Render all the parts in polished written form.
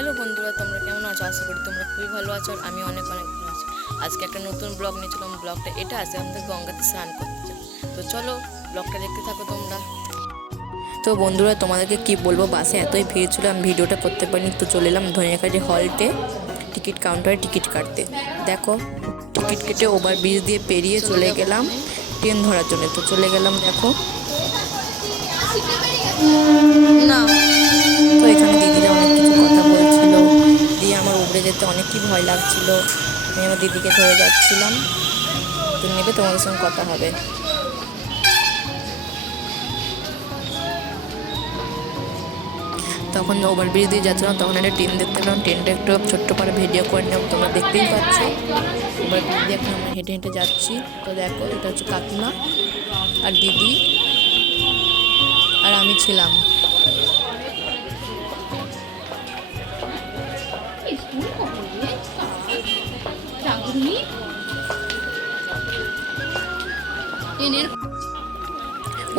Hello বন্ধুরা, তোমরা কেমন আছো? আশা করি তোমরা খুবই ভালো আছো আর আমি অনেক ভালো আছি। আজকে একটা নতুন ব্লগ নিয়েছিলাম। ব্লগটা এটা আছে, আমাদের গঙ্গাতে স্নান করতে যাব। তো চলো ব্লগটা দেখতে থাকো তোমরা। তো বন্ধুরা, তোমাদেরকে কি বলবো, বাসে এতই ভিড় ছিল আমি ভিডিওটা করতে পারিনি। তো চলে এলাম ধনিয়াখালি হল্টে টিকিট কাউন্টারে টিকিট কাটতে। দেখো, টিকিট কেটে ওভারব্রিজ দিয়ে পেরিয়ে চলে গেলাম ট্রেন ধরার জন্য। তো চলে গেলাম, দেখো না। তো এখানে দিদিরা অনেক কিছু কথা বলছিল, দিয়ে আমার উবড়ে যেতে অনেকই ভয় লাগছিল। আমি আমার দিদিকে ধরে যাচ্ছিলাম, তো নেবে তোমাদের সঙ্গে কথা হবে। তখন ওভারব্রিজ দিয়ে যাচ্ছিলাম, তখন একটা ট্রেন দেখতে পেলাম। ট্রেনটা একটু ছোট্ট করে ভিডিও করে নিলাম, তোমরা দেখতেই পাচ্ছ। ওভারব্রিজ দিয়ে এখন আমরা হেঁটে হেঁটে যাচ্ছি। তো দেখো, এটা হচ্ছে কাকিমা আর দিদি আর আমি ছিলাম।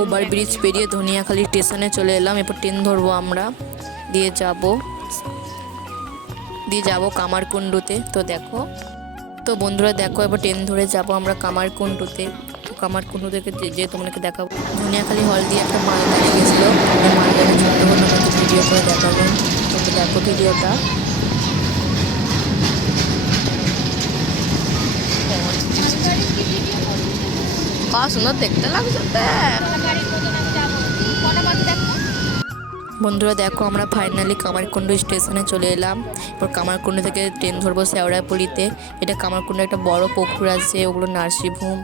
ওভারব্রিজ পেরিয়ে ধনিয়াখালি স্টেশনে চলে এলাম। এরপর ট্রেন ধরবো আমরা, দিয়ে যাব কামারকুণ্ডুতে। তো বন্ধুরা দেখো, এবার ট্রেন ধরে যাব আমরা কামারকুণ্ডুতে। তো কামারকুণ্ডু থেকে যে তোমাদেরকে দেখাবো, ধনিয়াখালি হল দিয়ে একটা মালগাড়ি গেছিলো। মালগাড়ি ছোট্ট করে আমাকে ভিডিও করে দেখাবো। তোমরা দেখো ভিডিওটা। সুন্দর দেখতে লাগছে। বন্ধুরা দেখো, আমরা ফাইনালি কামারকুণ্ডু স্টেশনে চলে এলাম। এরপর কামারকুণ্ডু থেকে ট্রেন ধরবো শেওড়াফুলিতে। এটা কামারকুণ্ডু একটা বড় পুকুর আছে, ওগুলো নার্সিংহোম।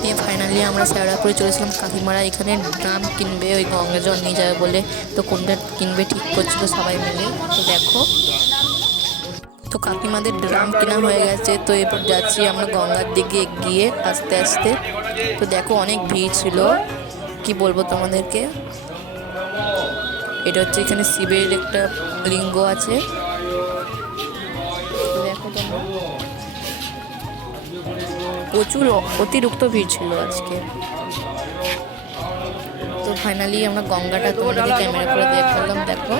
দিয়ে ফাইনালি আমরা শেওড়াফুলি চলেছিলাম। কাকিমারা এখানে ড্রাম কিনবে, ওই গঙ্গা জল নিয়ে যাবে বলে। তো কোনটা কিনবে ঠিক করছিল সবাই মিলে। তো দেখো, তো কাকিমাদের ড্রাম কেনা হয়ে গেছে। তো এরপর যাচ্ছি আমরা গঙ্গার দিকে এগিয়ে আস্তে আস্তে। তো দেখো, অনেক ভিড় ছিল, কি বলবো তোমাদেরকে। এটা হচ্ছে এখানে শিবের একটা লিঙ্গ আছে। দেখো তোমরা, প্রচুর অতিরিক্ত ভিড় ছিল আজকে। তো ফাইনালি আমরা গঙ্গাটা তোমাদেরকে ক্যামেরা করে দেখালাম। দেখো,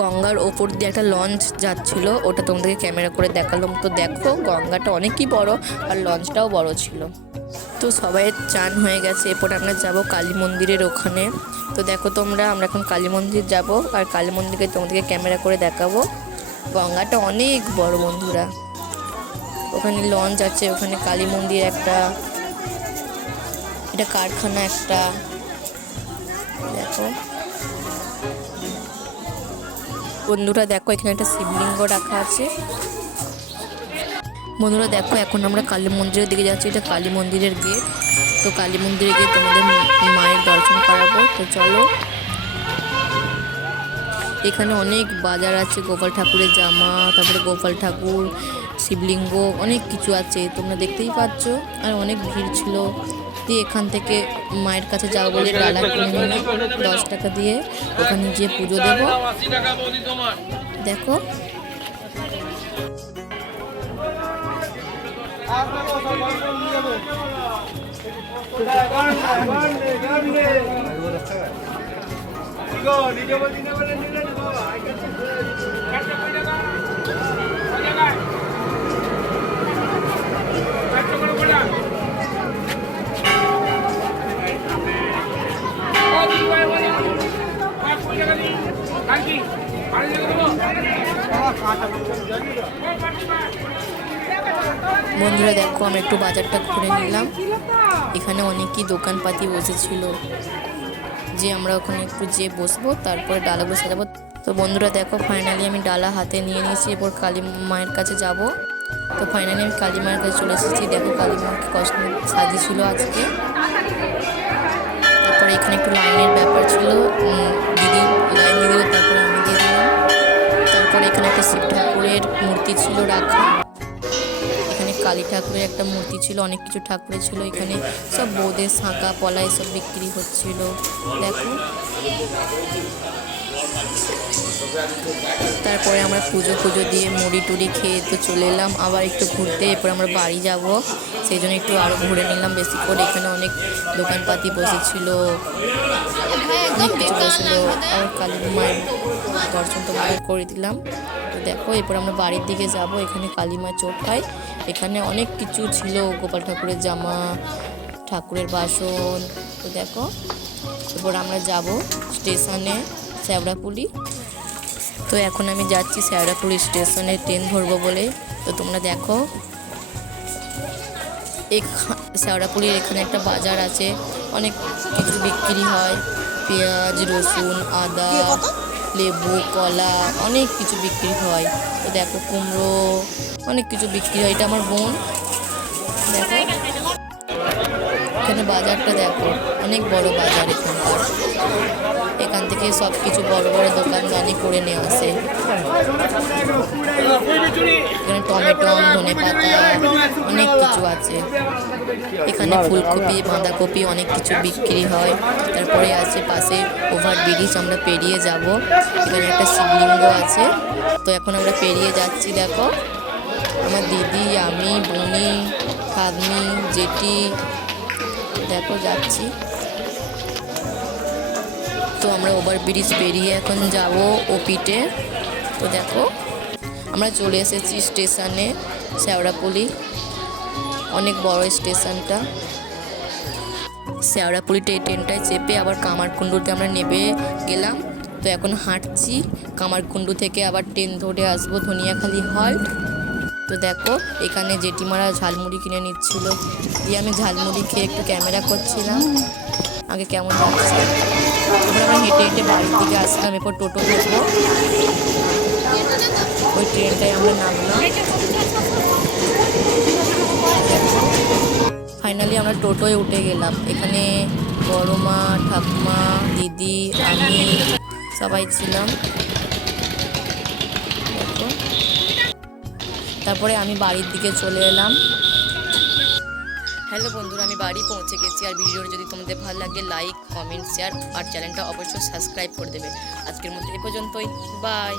গঙ্গার ওপর দিয়ে একটা লঞ্চ যাচ্ছিল, ওটা তোমাদেরকে ক্যামেরা করে দেখালাম। তো দেখো, গঙ্গাটা অনেকই বড় আর লঞ্চটাও বড় ছিল। তো সবাই চান হয়ে গেছে, এরপর আমরা যাব কালী মন্দিরের ওখানে। তো দেখো তোমরা, আমরা এখন কালী মন্দির যাব আর কালী মন্দিরকে তোমাদেরকে ক্যামেরা করে দেখাবো। গঙ্গাটা অনেক বড় বন্ধুরা, ওখানে লঞ্চ আছে, ওখানে কালী মন্দির একটা, এটা কারখানা একটা। দেখো বন্ধুরা, দেখো এখানে একটা শিবলিঙ্গ রাখা আছে। বন্ধুরা দেখো, এখন আমরা কালী মন্দিরের দিকে যাচ্ছি। এটা কালী মন্দিরের গেট। তো কালী মন্দিরে গিয়ে তোমাদের মায়ের দর্শন করাবো। তো চলো, এখানে অনেক বাজার আছে, গোপাল ঠাকুরের জামা, তারপরে গোপাল ঠাকুর, শিবলিঙ্গ, অনেক কিছু আছে, তোমরা দেখতেই পাচ্ছ। আর অনেক ভিড় ছিল। দিয়ে এখান থেকে মায়ের কাছে যাবো বলে ডালা কিনে নিলাম 10 টাকা দিয়ে। ওখানে গিয়ে পুজো দেবো। দেখো, বন্ধুরা দেখো, আমরা একটু বাজারটা ঘুরে নিলাম। এখানে অনেকই দোকানপাতি বসেছিল, যে আমরা ওখানে একটু বসবো, তারপরে ডালাগুলো সাজাবো। তো বন্ধুরা দেখো, ফাইনালি আমি ডালা হাতে নিয়ে নিয়েছি, এরপর কালী মায়ের কাছে যাব। তো ফাইনালি আমি কালী মায়ের কাছে চলে এসেছি। দেখো, কালী মাকে কষ্ট সাজিয়েছিল আজকে। তারপরে এখানে একটু লাইনের ব্যাপার ছিল, দিদি লাইন দিয়ে দিল, তারপরে আমি দিয়ে দিলাম। তারপরে এখানে একটা শিব ঠাকুরের মূর্তি ছিল রাখা। এখানে কালী ঠাকুরের একটা মূর্তি ছিল, অনেক কিছু ঠাকুরের ছিল। এখানে সব বোঁদে, শাঁকা, পলা এসব বিক্রি হচ্ছিল। দেখো, তারপরে আমরা পুজো দিয়ে মুড়ি টুড়ি খেয়ে তো চলে এলাম আবার একটু ঘুরতে। এরপর আমরা বাড়ি যাব। সেই জন্য একটু আরও ঘুরে নিলাম বেশি করে। এখানে অনেক দোকানপাতি বসেছিল, অনেক কিছু বসেছিল। আর কালী মায়ের দর্শন তোমাদের করে দিলাম। তো দেখো এরপর আমরা বাড়ির দিকে যাব। এখানে কালী মায়ের চোট হয়, এখানে অনেক কিছু ছিল, গোপাল ঠাকুরের জামা, ঠাকুরের বাসন। তো দেখো এরপর আমরা যাব স্টেশনে শেওড়াফুলি। তো এখন আমি যাচ্ছি শেওড়াফুলি স্টেশনে ট্রেন ধরবো বলে। তো তোমরা দেখো শেওড়াফুলির এখানে একটা বাজার আছে, অনেক কিছু বিক্রি হয়, পেঁয়াজ, রসুন, আদা, লেবু, কলা, অনেক কিছু বিক্রি হয়। তো দেখো কুমড়ো, অনেক কিছু বিক্রি হয়। এটা আমার বোন। দেখো এখানে বাজারটা দেখো, অনেক বড় বাজার এখানকার। এখান থেকে সব কিছু বড় বড় দোকানদানি করে নিয়ে আসে। এখানে টমেটো, ধনেপাতা, অনেক কিছু আছে। এখানে ফুলকপি, বাঁধাকপি, অনেক কিছু বিক্রি হয়। তারপরে আছে পাশে ওভারব্রিজ, আমরা পেরিয়ে যাব। এখানে একটা শিবলিঙ্গ আছে। তো এখন আমরা পেরিয়ে যাচ্ছি। দেখো আমার দিদি, আমি, বোনি, ঠাম্মি, জেঠি, দেখো যাচ্ছি। তো আমরা ওভারব্রিজ পেরিয়ে এখন যাব ওপিটে। তো দেখো আমরা চলে এসেছি স্টেশনে শেওড়াফুলি, অনেক বড় স্টেশনটা। শেওড়াফুলিতে এই ট্রেনটায় চেপে আবার কামারকুণ্ডুতে আমরা নেমে গেলাম। তো এখন হাঁটছি, কামারকুণ্ডু থেকে আবার ট্রেন ধরে আসবো ধনিয়াখালি হল্ট। তো দেখো এখানে জেঠিমারা ঝালমুড়ি কিনে নিচ্ছিল, দিয়ে আমি ঝালমুড়ি খেয়ে একটু ক্যামেরা করছিলাম আগে কেমন লাগছে। এবার আমরা হেঁটে হেঁটে বাড়ির দিকে আসলাম। এরপর টোটো ধরবো, ওই ট্রেনটায় আমরা নামলাম। ফাইনালি আমরা টোটোয় উঠে গেলাম। এখানে বড় মা, ঠাকুমা, দিদি, আমি সবাই ছিলাম। দেখো তারপরে আমি বাড়ির দিকে চলে এলাম। হ্যালো বন্ধুরা, আমি বাড়ি পৌঁছে গেছি। আর ভিডিওটা যদি তোমাদের ভালো লাগে লাইক, কমেন্ট, শেয়ার আর চ্যানেলটা অবশ্যই সাবস্ক্রাইব করে দেবে। আজকের মতো এ পর্যন্তই, বাই।